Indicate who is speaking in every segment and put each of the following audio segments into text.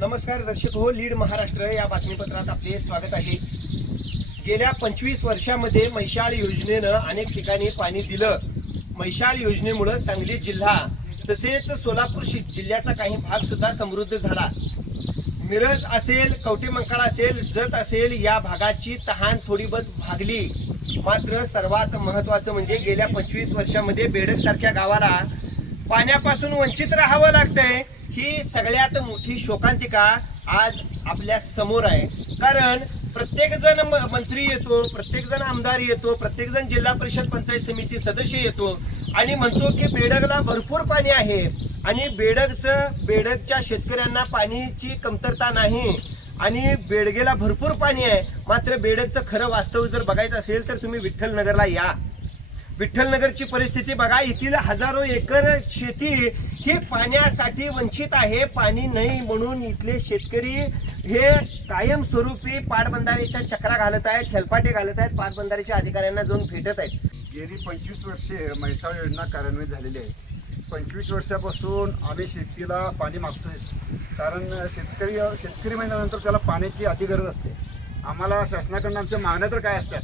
Speaker 1: नमस्कार दर्शक हो लीड महाराष्ट्र या बातमीपत्रात आपले स्वागत आहे. गेल्या पंचवीस वर्षामध्ये मैशाळ योजनेनं अनेक ठिकाणी पाणी दिलं. मैशाळ योजनेमुळं सांगली जिल्हा तसेच सोलापूर शि- जिल्ह्याचा काही भाग सुद्धा समृद्ध झाला. मिरज असेल कवटेमंकाळ असेल जत असेल या भागाची तहान थोडी बहुत भागली. मात्र सर्वात महत्वाचं म्हणजे गेल्या पंचवीस वर्षामध्ये बेडक सारख्या गावाला पाण्यापासून वंचित राहावं लागतंय. ही सगळ्यात मोठी शोकांतिका आज आपल्यासमोर आहे. कारण प्रत्येक जण म- मंत्री येतो प्रत्येक जण आमदार येतो प्रत्येक जण जिल्हा परिषद पंचायत समिती सदस्य येतो. आणि म्हणतो की बेडगला भरपूर पाणी आहे आणि बेडगचं बेडगच्या शेतकऱ्यांना पाणीची कमतरता नाही आणि बेडगेला भरपूर पाणी आहे. मात्र बेडगचं खरं वास्तव जर बघायचं असेल तर तुम्ही विठ्ठलनगरला या. विठ्ठलनगरची परिस्थिती बघा येथील हजारो एकर शेती ही पाण्यासाठी वंचित आहे. पाणी नाही म्हणून इथले शेतकरी हे कायमस्वरूपी पाटबंधारेच्या चक्रा घालत आहेत हेलपाटे घालत आहेत पाटबंधारेच्या अधिकाऱ्यांना जाऊन भेटत आहेत.
Speaker 2: गेली पंचवीस वर्षे म्हैसाळ योजना कार्यान्वित झालेली आहे. पंचवीस वर्षापासून आम्ही शेतीला पाणी मागतोय. कारण शेतकरी शेतकरी महिन्यानंतर त्याला पाण्याची अति गरज असते. आम्हाला शासनाकडनं आमच्या मागण्या तर काय असतात?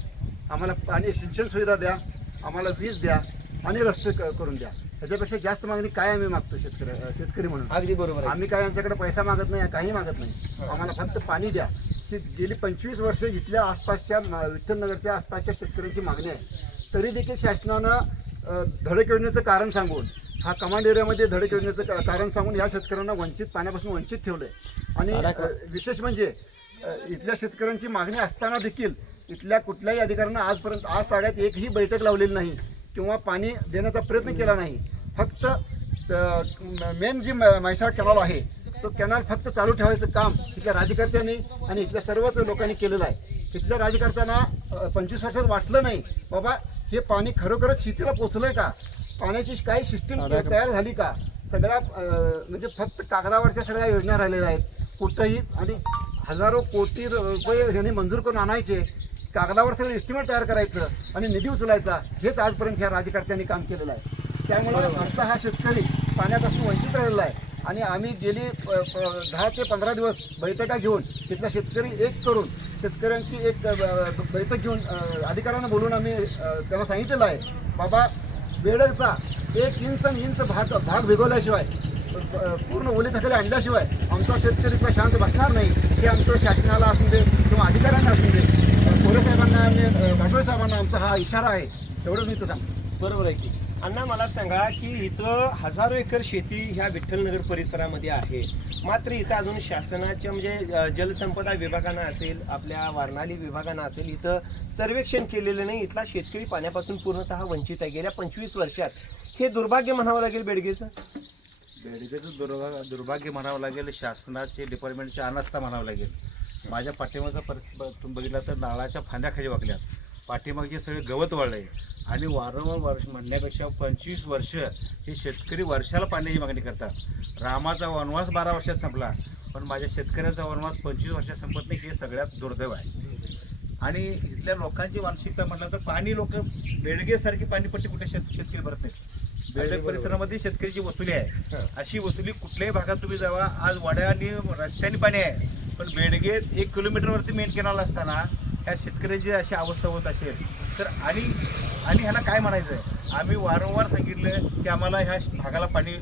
Speaker 2: आम्हाला पाणी सिंचन सुविधा द्या. आम्हाला वीज द्या आणि रस्ते क- करून द्या. ह्याच्यापेक्षा जास्त मागणी काय आम्ही मागतो शेतकरी शेतकरी म्हणून?
Speaker 1: अगदी बरोबर आहे.
Speaker 2: आम्ही काय यांच्याकडे पैसा मागत नाही काही मागत नाही. आम्हाला फक्त पाणी द्या. ही गेली पंचवीस वर्ष इथल्या आसपासच्या म- विठ्ठलनगरच्या आसपासच्या शेतकऱ्यांची मागणी आहे. तरी देखील शासनानं अ, धडक योजनेचं कारण सांगून हा कमांड एरियामध्ये धडक योजनेचं का- कारण सांगून या शेतकऱ्यांना वंचित पाण्यापासून वंचित ठेवलंय. आणि अ, विशेष म्हणजे अ, इथल्या शेतकऱ्यांची मागणी असताना देखील इथल्या कुठल्याही अधिकाऱ्यांना आजपर्यंत आज ताग्यात एकही बैठक लावलेली नाही किंवा पाणी देण्याचा प्रयत्न केला नाही. फक्त मेन जी म्हैसाळ कॅनॉल आहे तो कॅनॉल फक्त चालू ठेवायचं काम इथल्या राज्यकर्त्यांनी आणि इथल्या सर्वच लोकांनी केलेलं आहे. इथल्या राज्यकर्त्यांना अ, पंचवीस वर्षात वाटलं नाही बाबा हे पाणी खरोखरच शेतीला पोचलंय का? पाण्याची काही सिस्टीम तयार झाली का? सगळ्या म्हणजे फक्त कागदावरच्या सगळ्या योजना राहिलेल्या आहेत. कुठंही आणि हजारो कोटी रुपये ह्यांनी मंजूर करून आणायचे. कागदावर सगळं एस्टिमेट तयार करायचं आणि निधी उचलायचा हेच आजपर्यंत ह्या राज्यकर्त्यांनी काम केलेलं आहे. त्यामुळं आमचा हा शेतकरी पाण्यापासून वंचित राहिलेला आहे. आणि आम्ही गेली दहा ते पंधरा दिवस बैठका घेऊन तिथला शेतकरी एक करून शेतकऱ्यांची एक बैठक घेऊन अधिकाऱ्यांना बोलून आम्ही त्यांना सांगितलेलं आहे बाबा बेडगचा एक इंच आणि इंच भाग भाग भिगवल्याशिवाय पूर्ण ओली थकले आणल्याशिवाय आमचा शेतकरी इतका शांत बसणार नाही. हे आमचं शासनाला असू दे किंवा अधिकाऱ्यांना असू दे अ, कोरे साहेबांना आणि घाटोळे साहेबांना आमचा हा इशारा आहे एवढंच मी तर सांगतो.
Speaker 1: बरोबर आहे की. अण्णा मला सांगा की इथं हजारो एकर शेती ह्या विठ्ठलनगर परिसरामध्ये आहे. मात्र इथं अजून शासनाच्या म्हणजे जलसंपदा विभागानं असेल आपल्या वारणाली विभागानं असेल इथं सर्वेक्षण केलेलं नाही. इथला शेतकरी पाण्यापासून पूर्णतः वंचित आहे. गेल्या पंचवीस वर्षात हे दुर्भाग्य म्हणावं लागेल बेडगेचं?
Speaker 3: बेडगेचं दुर्भाग्य दुर्भाग्य म्हणावं लागेल शासनाचे डिपार्टमेंटचे अनास्था म्हणावं लागेल. माझ्या पाठीमागचा पर तुम्ही बघितला तर नाळाच्या फांद्या खाली वाकल्यात. पाठीमागचे सगळे गवत वाढलंय आणि वारंवार वर्ष म्हणण्यापेक्षा पंचवीस वर्ष हे शेतकरी वर्षाला पाण्याची मागणी करतात. रामाचा वनवास बारा वर्षात संपला. पण माझ्या शेतकऱ्याचा वनवास पंचवीस वर्षात संपत नाही हे सगळ्यात दुर्दैव आहे. आणि इथल्या लोकांची मानसिकता म्हटलं तर पाणी लोक बेडगेसारखी पाणीपट्टी कुठे शेत शेतकरी भरत नाहीत. बेडग परिसरामध्ये शेतकऱ्याची वसुली आहे. अशी वसुली कुठल्याही भागात तुम्ही जावा. आज वड्या आणि रस्त्याने पाणी आहे. पण बेडगेत एक किलोमीटरवरती मेन केनाल असताना ह्या शेतकऱ्याची अशी अवस्था होत असेल तर आणि आणि ह्याला काय म्हणायचं आहे आम्ही वारंवार सांगितलं की आम्हाला ह्या भागाला पाणी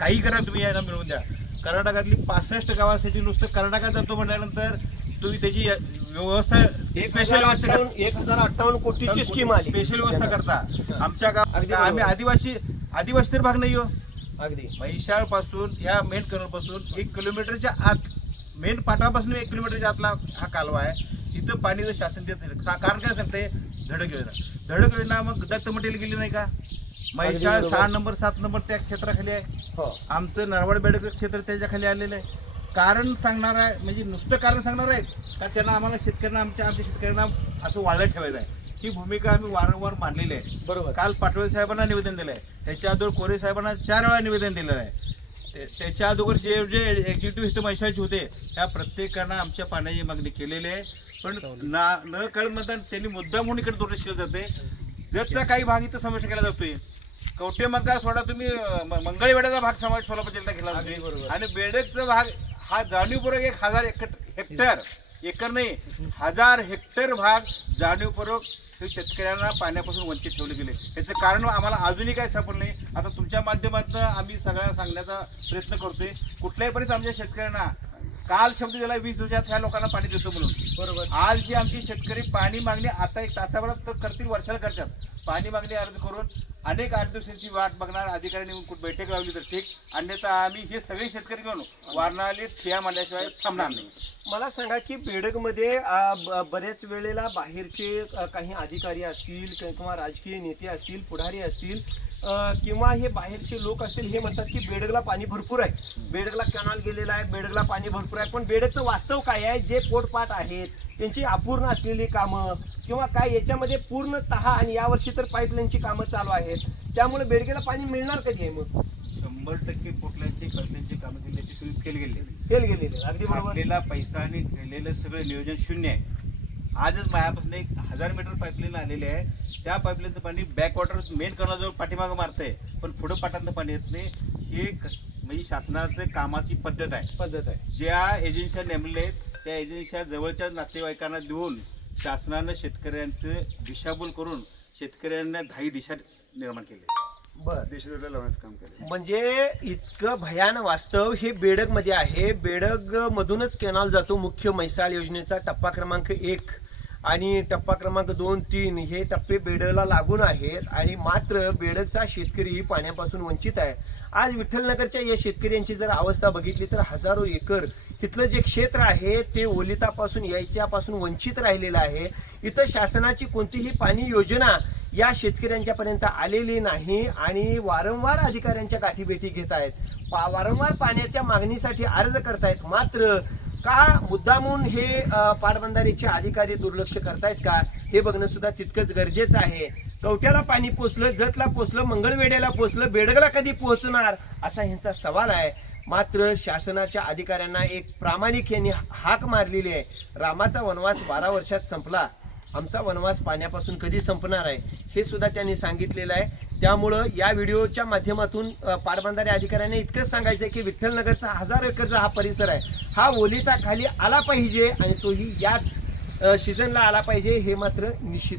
Speaker 3: काही करा तुम्ही यायला मिळवून द्या. कर्नाटकातली पासष्ट गावासाठी नुसतं कर्नाटकात जातो म्हटल्यानंतर तुम्ही त्याची व्यवस्था
Speaker 1: एक
Speaker 3: स्पेशल
Speaker 1: एक हजार अठ्ठावन्न कोटीची स्कीम आली.
Speaker 3: स्पेशल व्यवस्था करता. आमच्या गाव
Speaker 1: अगदी
Speaker 3: आम्ही. आदिवासी आदिवासी तर भाग नाही हो.
Speaker 1: अगदी.
Speaker 3: म्हैसाळपासून या मेन पासून एक किलोमीटरच्या आत मेन पाटापासून एक किलोमीटरच्या आतला हा कालवा आहे. तिथं पाणी जर शासन देत नाही कारण काय सांगते? धडक योजना. धडक योजना मग दत्त मटेल गेली नाही का?
Speaker 1: बरोबर.
Speaker 3: सहा नंबर सात नंबर त्या क्षेत्राखाली आहे.
Speaker 1: हो.
Speaker 3: आमचं नरवाड बेडक क्षेत्र त्याच्याखाली आलेलं आहे. कारण सांगणार आहे म्हणजे नुसतं कारण सांगणार आहे का त्यांना आम्हाला शेतकऱ्यांना आमच्या आमच्या शेतकऱ्यांना असं वाळलं ठेवायचं आहे. ही भूमिका आम्ही वारंवार मांडलेली आहे.
Speaker 1: बरोबर.
Speaker 3: काल पाटोळे साहेबांना निवेदन दिलं आहे त्याच्या अगोदर कोरे साहेबांना चार वेळा निवेदन दिलेलं आहे. त्याच्या अगोदर जे जे एक्झिक्युटिव्ह मैशाळचे होते त्या प्रत्येकानं आमच्या पाण्याची मागणी केलेली आहे. पण ना न कळत म्हणतात त्यांनी मुद्दा म्हणून इकडे दुर्लक्ष केलं जाते जरचा काही भाग इथं समावेश केला जातोय कवटे मंगळ सोडा तुम्ही मंगळवेड्याचा भाग समावेश सोलापूर जिल्ह्यात केला. जातोय आणि बेडकचा भाग हा जाणीवपूर्वक एक हजार हेक्टर एकर नाही हजार हेक्टर भाग जाणीवपूर्वक हे शेतकऱ्यांना पाण्यापासून वंचित ठेवले गेले. याचं कारण आम्हाला अजूनही काय सापडलं नाही. आता तुमच्या माध्यमातून आम्ही सगळ्यांना सांगण्याचा प्रयत्न करतोय. कुठल्याही पर्यंत आमच्या शेतकऱ्यांना काल शब्द दिला वीस दिवसात ह्या लोकांना पाणी देतो म्हणून.
Speaker 1: बरोबर.
Speaker 3: आज जी आमची शेतकरी पाणी मागणी आता एक तासाभरात तर करतील वर्षाला करतात. पाणी मागणी अर्ज करून अनेक आठ दिवसांची वाट बघणार अधिकारी नेऊन कुठं बैठक लावली तर ठीक. अन्यथा आम्ही हे सगळे शेतकरी घेऊन वारणाली ठिया मांडल्याशिवाय थांबणार नाही.
Speaker 1: मला सांगा की बेडगमध्ये अ, ब- बरेच वेळेला बाहेरचे अ, काही अधिकारी असतील किंवा राजकीय नेते असतील पुढारी असतील किंवा हे बाहेरचे लोक असतील हे म्हणतात की बेडगला पाणी भरपूर आहे. बेडगला कॅनॉल गेलेला आहे बेडगला पाणी भरपूर आहे. पण बेडगचं वास्तव काय आहे? जे पोटपाट आहेत त्यांची अपूर्ण असलेली कामं किंवा काय याच्यामध्ये पूर्णतः आणि यावर्षी तर पाईपलाईनची कामं चालू आहेत. त्यामुळे बेडगेला पाणी मिळणार कधी आहे मग?
Speaker 3: शंभर टक्के पोटल्यांची कळल्यांची कामं केली गेली
Speaker 1: फेल गेलेले. अगदी बरोबर.
Speaker 3: घातलेला पैसा आणि केलेलं सगळं नियोजन शून्य आहे. आजच मायापासून एक हजार मीटर पाईपलाईन आलेली आहे. त्या पाईपलाईनचं पाणी बॅक वॉटर मेन करणं पाठीमागं मारतंय. पण पुढं पाटातनं पाणी येत नाही. ही एक म्हणजे शासनाचं कामाची पद्धत आहे.
Speaker 1: पद्धत आहे.
Speaker 3: ज्या एजन्स्या नेमलेल्या आहेत त्या एजन्स्या जवळच्या नातेवाईकांना देऊन शासनानं शेतकऱ्यांचं दिशाभूल करून शेतकऱ्यांना धाई दिशा निर्माण केली.
Speaker 1: बर.
Speaker 2: देशद्रोहाला लावण्याचं काम केलं
Speaker 1: म्हणजे इतकं भयान वास्तव हे बेडगमध्ये आहे. बेडग मधूनच केनॉल जातो मुख्य म्हैसाळ योजनेचा टप्पा क्रमांक एक आणि टप्पा क्रमांक दोन तीन. हे टप्पे बेडगला लागून आहेत आणि मात्र बेडगचा शेतकरी पाण्यापासून वंचित आहे. आज विठ्ठलनगरच्या या शेतकऱ्यांची जर अवस्था बघितली तर हजारो एकर तिथलं जे क्षेत्र आहे ते ओलितापासून यायच्यापासून वंचित राहिलेलं आहे. इथं शासनाची कोणतीही पाणी योजना या शेतकऱ्यांच्या पर्यंत आलेली नाही आणि वारंवार अधिकाऱ्यांच्या गाठीभेटी घेत आहेत. पा वारंवार पाण्याच्या मागणीसाठी अर्ज करतायत. मात्र का मुद्दामून हे अ, पाटबंधारेचे अधिकारी दुर्लक्ष करतायत का हे बघणं सुद्धा तितकंच गरजेचं आहे. कवट्याला पाणी पोचलं जतला पोचलं मंगळवेड्याला पोचलं बेडगला कधी पोहोचणार असा ह्यांचा सवाल आहे. मात्र शासनाच्या अधिकाऱ्यांना एक प्रामाणिक यांनी हाक मारलेली आहे. रामाचा वनवास बारा वर्षात संपला. आमचा वनवास पाण्यापासून कधी संपणार आहे हे सुद्धा त्यांनी सांगितलेलं आहे. त्यामुळं या व्हिडिओच्या माध्यमातून अ, पाटबंधारे अधिकाऱ्यांनी इतकंच सांगायचं आहे की विठ्ठलनगरचा हजार एकरचा हा परिसर आहे. हा ओलिता खाली आला पाहिजे आणि तोही याच सीझनला आला पाहिजे हे मात्र निश्चित